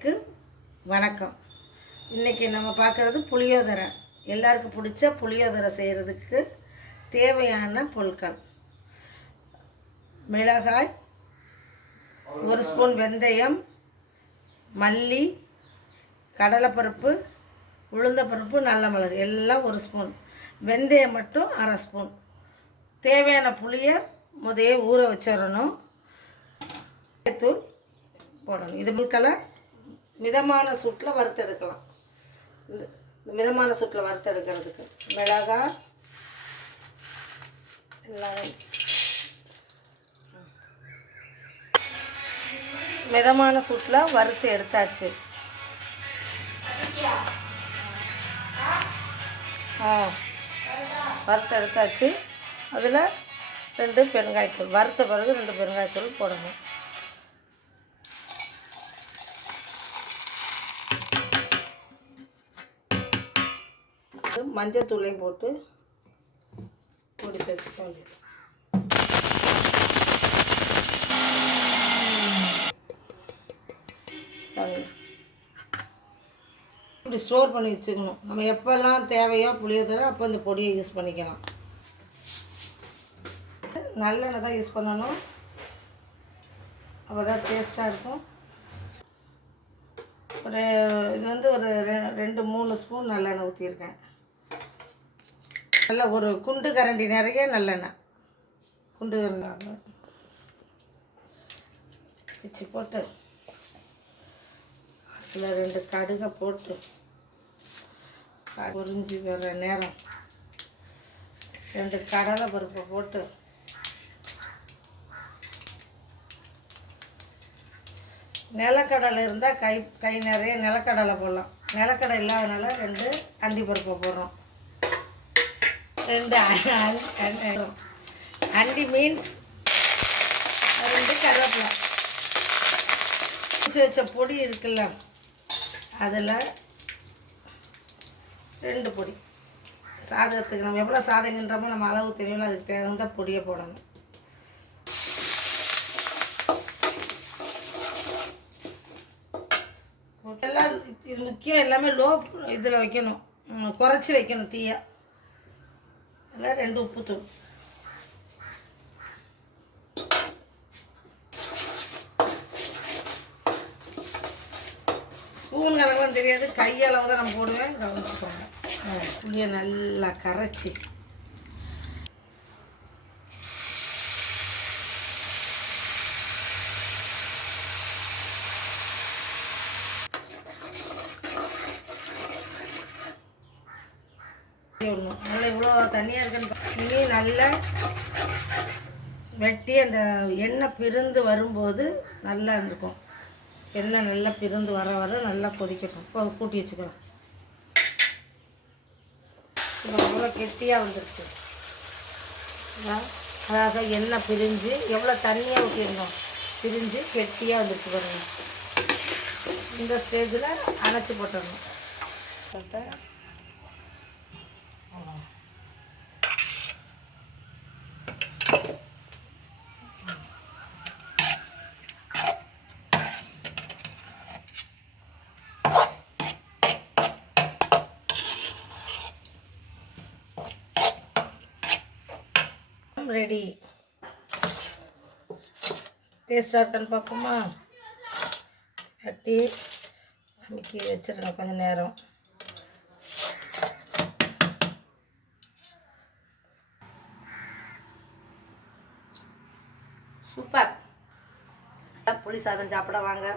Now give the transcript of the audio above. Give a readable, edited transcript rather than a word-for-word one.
நேயர்களுக்கு வணக்கம். இன்றைக்கி நம்ம பார்க்குறது புளியோதரை. எல்லாருக்கும் பிடிச்ச புளியோதரை செய்கிறதுக்கு தேவையான பொருட்கள்: மிளகாய், 1 ஸ்பூன் வெந்தயம், மல்லி, கடலைப்பருப்பு, உளுந்தப்பருப்பு, நல்ல மிளகு எல்லாம் 1 ஸ்பூன், வெந்தயம் மட்டும் 1/2 ஸ்பூன். தேவையான புளியை முதைய ஊற வச்சிடணும். தூள் போடணும். இது முழுக்களை மிதமான சூட்டில் வறுத்தெடுக்கலாம். இந்த மிதமான சூட்டில் வறுத்தெடுக்கிறதுக்கு மிளகாய் எல்லாம் மிதமான சூட்டில் வறுத்து எடுத்தாச்சு. வறுத்து எடுத்தாச்சு. அதில் 2 பெருங்காயத்தூள், வறுத்த பிறகு 2 பெருங்காயத்தூள் போடணும். மஞ்சள் தூளையும் போட்டு பொடிச்சு வச்சுக்க வேண்டியது. இப்படி ஸ்டோர் பண்ணி வச்சுக்கணும். நம்ம எப்போல்லாம் தேவையோ புளியோதரை அப்போ இந்த பொடியை யூஸ் பண்ணிக்கலாம். நல்லெண்ணெய் தான் யூஸ் பண்ணணும், அப்போ தான் டேஸ்ட்டாக இருக்கும். ஒரு 2-3 ஸ்பூன் நல்லெண்ணெய் ஊற்றியிருக்கேன். நல்லா ஒரு குண்டு கரண்டி நிறைய நல்லெண்ணெய், குண்டு வச்சு போட்டு அதில் 2 கடுகை போட்டு பொரிஞ்சு வர நேரம் 2 கடலை பருப்பை போட்டு நிலக்கடலை இருந்தால் கை நிறைய நிலக்கடலை போடலாம். நிலக்கடலை இல்லாதனால 2 அண்டி பருப்பை போடுறோம். 2 அண்டி மீன்ஸ் 2 கருவேப்பிலை. வச்ச பொடி இருக்குல்ல, அதில் 2 பொடி. சாதத்துக்கு நம்ம எவ்வளோ சாதங்கன்றமோ நம்ம அளவு தெரியும்ல, அதுக்கு தகுந்த பொடியை போடணும். எல்லாம் இது முக்கியம். எல்லாமே லோ இதில் வைக்கணும், குறைச்சி வைக்கணும் தீயை. அதில் 2 உப்புத்தூள். ஸ்பூன் கணக்கெலாம் தெரியாது, கையளவு தான் நம்ம போடுவேன், கவனிச்சுக்கோங்க. புளியை நல்லா கரைச்சி நல்லா இவ்வளோ தண்ணியாக இருக்குன்னு இனி நல்லா வெட்டி அந்த எண்ணெய் பிரிந்து வரும்போது நல்லா இருக்கும். எண்ணெய் நல்லா பிரிந்து வர நல்லா கொதிக்கட்டும். இப்போ கூட்டி வச்சுக்கலாம். இப்போ எவ்வளோ கெட்டியாக வந்துருச்சு. அதாவது எண்ணெய் பிரிஞ்சு எவ்வளோ தண்ணியாக ஊற்றிருந்தோம், பிரிஞ்சு கெட்டியாக வந்துருச்சு பாருங்கள். இந்த ஸ்டேஜில் அணைச்சி போட்டுடணும். ரெடி. டேஸ்டாக இருக்கான்னு பார்ப்போமா? கட்டி அமுக்கி வச்சிடணும் கொஞ்சம் நேரம். சூப்பர். புளி சாதம் சாப்பிட வாங்க.